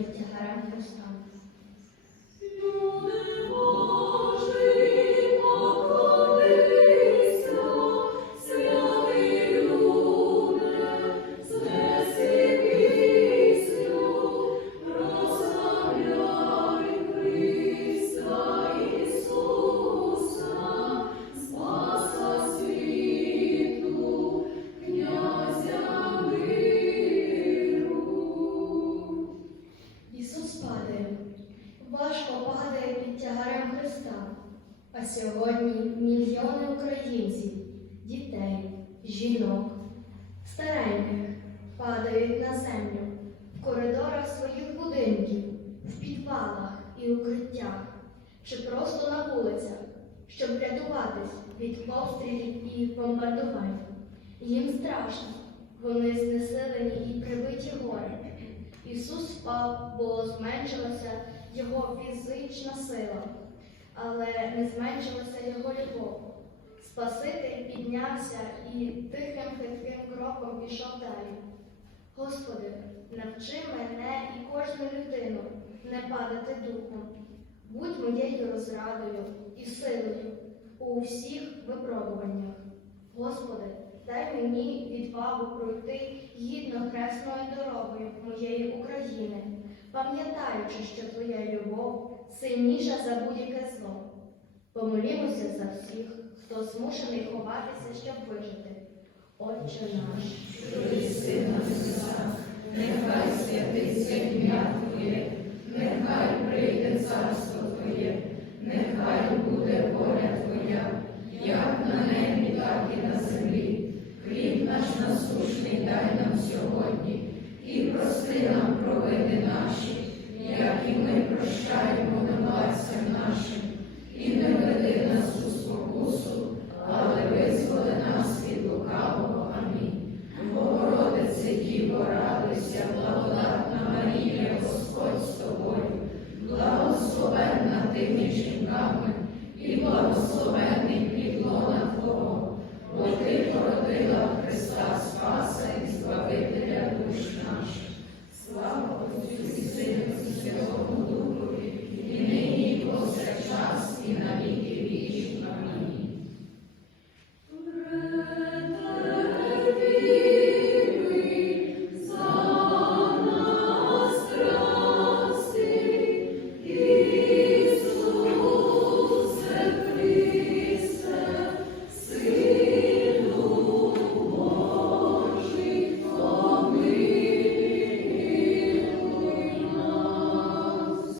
під тягарем Христа. Важко падає під тягарем Христа. А сьогодні мільйони українців, дітей, жінок, стареньких падають на землю в коридорах своїх будинків, в підвалах і укриттях, чи просто на вулицях, щоб рятуватись від обстрілів і бомбардувань. Їм страшно, вони знесилені і прибиті горем. Ісус впав, бо зменшилася його фізична сила, але не зменшилася його любов. Спаситель піднявся і тихим хитким кроком пішов далі. Господи, навчи мене і кожну людину не падати духом. Будь моєю розрадою і силою у всіх випробуваннях. Господи, дай мені відвагу пройти гідно хресною дорогою моєї України, пам'ятаючи, що Твоя любов сильніша за будь-яке зло. Помолімося за всіх, хто змушений ховатися, щоб вижити. Отче наш, що єси на небесах, нехай святиться ім'я Твоє, нехай прийде царство Твоє, нехай буде воля Твоя, як на небі, так і на землі. Хліб наш насущний дай нам сьогодні, і прости нам провини наші, як і ми прощаємо винуватцям нашим,